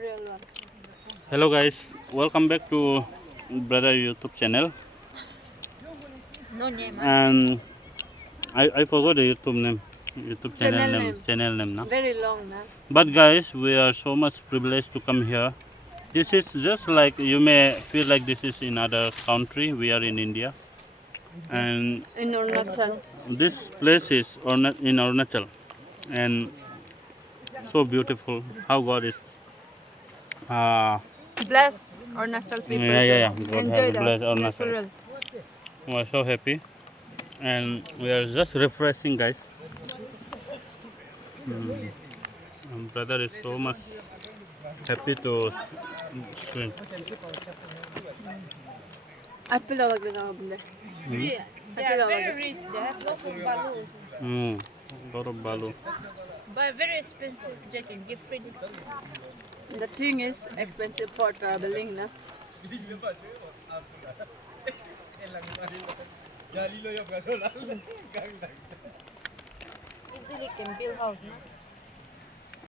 real one. Hello guys, welcome back to brother YouTube channel. No name, And I forgot the YouTube name, YouTube channel name now. Very long, na. But guys, we are so much privileged to come here. This is just like you may feel like this is in other country. We are in India, and In Arunachal. this place is in Arunachal, and so beautiful. How God is. Bless Arunachal people. Yeah. God Enjoy has the blessed Arunachal. natural. We are so happy, and we are just refreshing, guys. Brother is so much happy to swim. I feel like the bunda. See, they are very rich. They have lots of balloons. Lot of balu. But very expensive. They can give free. The thing is expensive for traveling, na. Easily can build house. No?